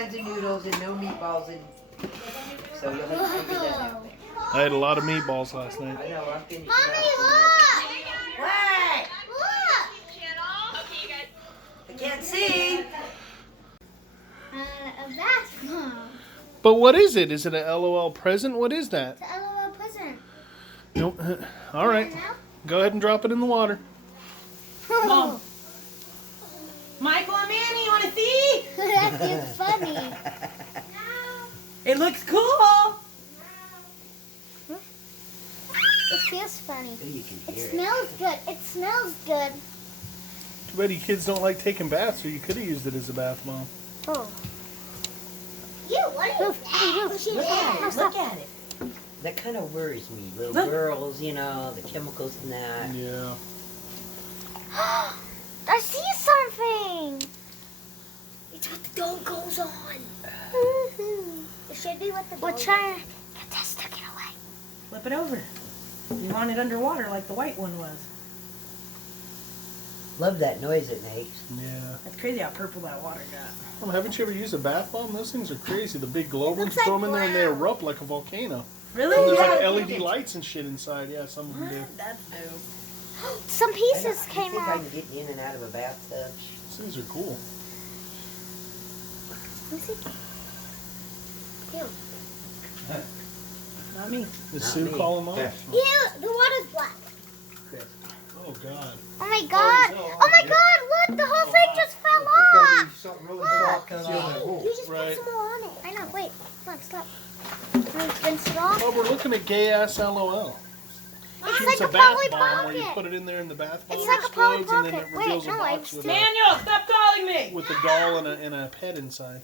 kinds of noodles and no meatballs, and so you'll have to figure that out. I had a lot of meatballs last night. I know, I'm finishing Mommy, up. What? look! I can't see. A bathroom. But what is it? Is it an LOL present? What is that? It's a LOL present. Nope. All right. Go ahead and drop it in the water. Mom. Michael and Manny, you want to see? That is funny. It looks cool. It feels funny. You can It hear it. smells good. It smells good. Too bad you kids don't like taking baths, or you could have used it as a bath bomb. Oh. You, what are you Look at it. Look at it. That kind of worries me. Little Look. girls, you know, the chemicals in that. Yeah. I see something. It's what the doll goes on. It should be what the doll. We're trying to get this to get away. Flip it over. You want it underwater like the white one was. Love that noise it makes. Yeah. That's crazy how purple that water got. Well, haven't you ever used a bath bomb? Those things are crazy. The big glow ones, looks throw like them in there and they brown. erupt like a volcano. Really? And there's Yeah. like LED lights and shit inside. Yeah, some of them do. That's dope. Some pieces I came think I out. can get in and out of a bathtub. These things are cool. Let me see. Ew. Not me. Is Not Sue me. calling mom? Ew, the water's black. Oh, God. Oh my god. Oh my god, look, the whole thing just fell off. Something really soft coming out of that hole. You just Right. put some more on it. I know, wait. Come on, stop. Can we rinse it off? Oh, we're looking at gay-ass LOL. It's It's like a a bath Polly bomb where you Pocket. put it in there in the bath bomb. It's like a Polly explodes, and then it Pocket. Wait, reveals a no, box it's with, Daniel, stop calling me. with a doll and a pet inside.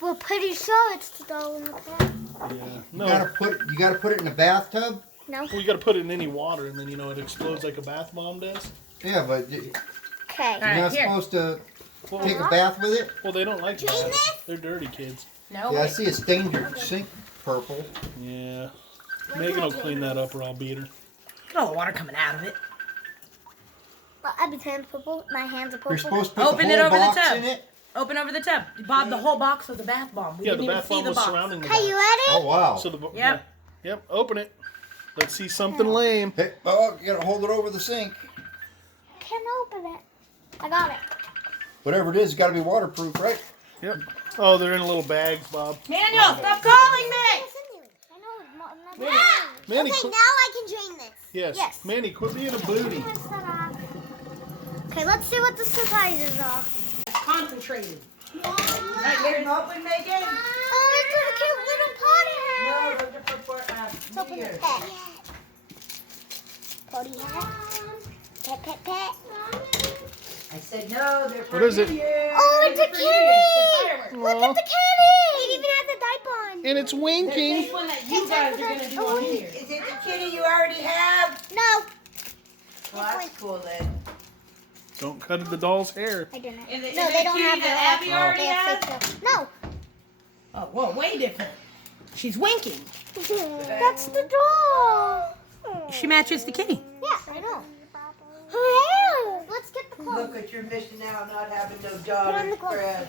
We're pretty sure it's the doll in the bed. Yeah. You gotta put it in a bathtub. No? Well, you got to put it in any water, and then it explodes like a bath bomb does. Yeah, but you're Okay. not here. supposed to Well, take a bath with it. well, they don't like Clean baths. this? They're dirty kids. No. Yeah, I wait. see it stained your sink purple. Yeah. Megan will clean that up, or I'll beat her. Look at all the water coming out of it. Well, I've been hands purple. My hands are purple. You're supposed to put Open the it whole over the box tub. in it. Open over the tub. Bob, the whole box of the bath bomb. We Yeah, didn't the even bath see bomb the was box. surrounding the Okay, you bath. ready? Oh wow. So the Yep. yeah. Yep. Open it. Let's see something lame. Hey, oh, you gotta hold it over the sink. Can't open it. I got it. Whatever it is, it's gotta be waterproof, right? Yep. Oh, they're in little bags, Bob. Daniel, stop calling me. I know it's not. Manny, Okay, qu- now I can drain this. yes. Yes. Manny, quit being a booty. Rinse that off. Okay, let's see what the surprises are. Concentrated. Right here, open, Megan. Oh, it's a cute little potty No, hat. those are for Let's open the here. pet. Potty hat. Pet, pet, pet. I said no, they're for What is it? New Year's. Oh, it's a For New Year's, for kitty. fireworks. Look at the kitty. It even has a diaper on. And it's winking. This one that you guys are gonna do on New Year's. Is it the kitty you already have? No, Well, that's cool then. Don't cut the doll's hair. I didn't. Is it- No, is they it don't kitty have that the Abby already they have has? fake hair. No. Oh, whoa, way different. She's winking. That's the doll. She matches the kitty. Yeah, I know. Her hair. Let's get the clothes. Look what you're missing out, not having no Put on daughter the gloves. crab.